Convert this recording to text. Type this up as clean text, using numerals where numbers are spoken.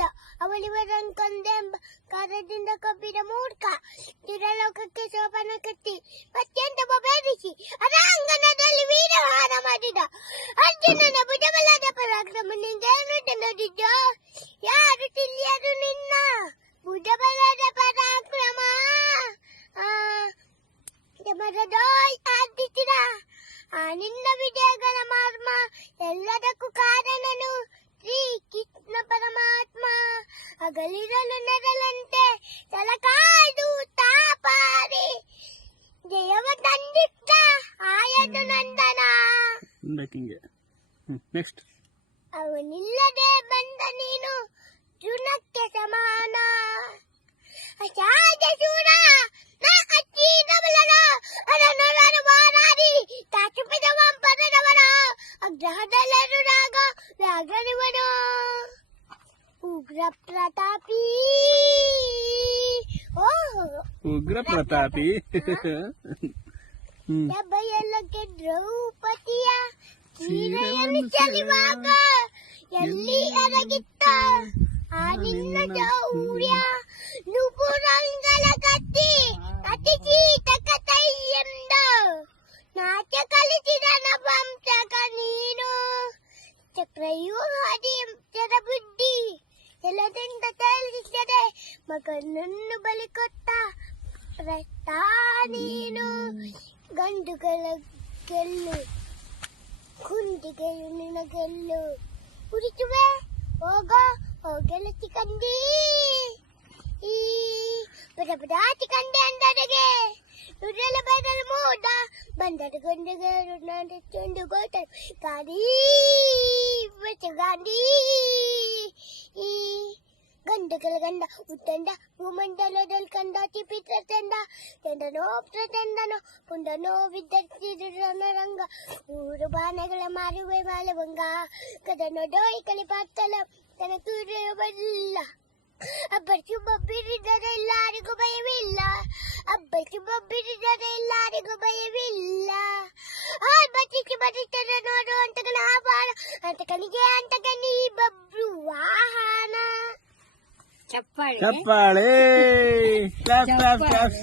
ಕಂಡ ಅವಳಿವರನ್ನು ಕೊಂದೆಂಬ ಕಾರದಿಂದ ಕಬ್ಬಿದ ಮೂರ್ಖ ತಿರಲೋಕಕ್ಕೆ ಶೋಭನ ಕಟ್ಟಿ ಅತ್ಯಂತ ಬೇರಿಸಿ ಅರಾಂಗಣದಲ್ಲಿ ವೀರಹಾರ ಮಾಡಿದ ಅರ್ಜುನನ ಭುಜಬಲದ ಪರಾಕ್ರಮ ನಿಂಗೇನು ನೋಡಿದ್ದ ಯಾರು ತಿಳಿಯರು ನಿನ್ನ ಭುಜಬಲದ ಪರಾಕ್ರಮ ಮರದೋಯ್ ಆದಿತ್ತಿರ ನಿನ್ನ ವಿಜಯಗಳ ಮರ್ಮ ಎಲ್ಲದಕ್ಕೂ ಕಾರಣನು ಶ್ರೀ ಕೃಷ್ಣ ಪರಮಾತ್ಮ ಹಗಲಿರಲು ನೆರಳಂತೆ ತಲಕಾಡು ತಾಪಾರಿ ಜಯವ ತಂದಿಟ್ಟ ಆಯದು ನಂದನ ನೆಕ್ಸ್ಟ್ ಅವನಿಲ್ಲದೆ ಬಂದ ನೀನು ತೃಣಕ್ಕೆ ಸಮಾನ ಅಸಾಧ್ಯ ಶೂರ ನಾ ಅಚ್ಚೀನ ಬಲನ ಅರನೊರನ ಮಾರಾರಿ ತಾಚುಪಿದ ಪರದವನ ಅಗ್ರಹದಲ್ಲರು ರಾಗ ವ್ಯಾಘ್ರನಿವನು ಉಗ್ರ ಪ್ರತಾಪಿ ಉಗ್ರ ಪ್ರತಾಪಿ ಬಯಲಕ್ಕೆ ದ್ರೌಪದಿಯ ಸೀರೆಯನ್ನು ಚೆಲುವಾಗ ಎಲ್ಲಿ ಅರಗಿತ್ತ ಆ ನಿನ್ನ ಶೌರ್ಯ ನುಪುರಂಗಲ ಕತ್ತಿ ಅತಿ ಚೀತಕ ತೈಯಂದ ನಾಟ್ಯ ಕಲಿಸಿದ ನವಂಶಕ ನೀನು ಚಕ್ರವ್ಯೂಹದಿ ಬುದ್ಧಿ ಎಲ್ಲದಿಂದ ತೇಲಿಸದೆ ಮಗನನ್ನು ಬಲಿ ಕೊಟ್ಟ ರಕ್ತ ನೀನು ಗಂಡುಗಳ ಗೆಲ್ಲು ಕುಂದಿಗೆಯು ನಿನ್ನ ಗೆಲ್ಲು ಉರಿಸುವೆ ಹೋಗಲತಿ ಕಂಡಿ ಈ ಪದಪದಾತಿ ಕಂಡೆ ಅಂದಡೆಗೆ ನುಡ್ರಲ ಬದಲು ಮೋದ ಬಂದದ ಗಂಡಿಗೆ ಚಂಡು ಗೋಟರು ಗಾಂಧಿ ಗಾಂಧಿ ಈ ಗಂಡುಗಳ ಗಂಡ ಉತ್ತಂಡ ಭೂಮಂಡಲದಲ್ಲಿ ಕಂಡ ಚಿಪಿತ್ರ ತಂಡ ತಂಡನೋ ಪ್ರತಂಡನೋ ಪುಂಡನೋ ವಿದ್ಯಾರ್ಥಿರಂಗ ಊರು ಬಾಣಗಳ ಮಾರುವೆ ಮಾಲವಂಗ ಕದನೋ ಡೋಯ್ ಕಲಿ ಪಾರ್ತಲ ತನ ಕೂರಬಲ್ಲ ಅಬ್ಬಚ್ಚು ಬಬ್ಬಿರಿದರೆ ಎಲ್ಲರಿಗೂ ಭಯವಿಲ್ಲ ಅಬ್ಬಚ್ಚು ಬಬ್ಬಿರಿದರೆ ಎಲ್ಲರಿಗೂ ಭಯವಿಲ್ಲ ಬಚ್ಚಿಸಿ ಬರಿತರ ನೋಡು ಅಂತಕನ ಆಭಾರ ಅಂತಕನಿಗೆ ಅಂತಕನಿ ಬಬ್ರು ವಾಹನ ಚಪ್ಪಾಳೆ ಕ್ಲಾಪ್ ಕ್ಲಾಪ್ ಕ್ಲಾಪ್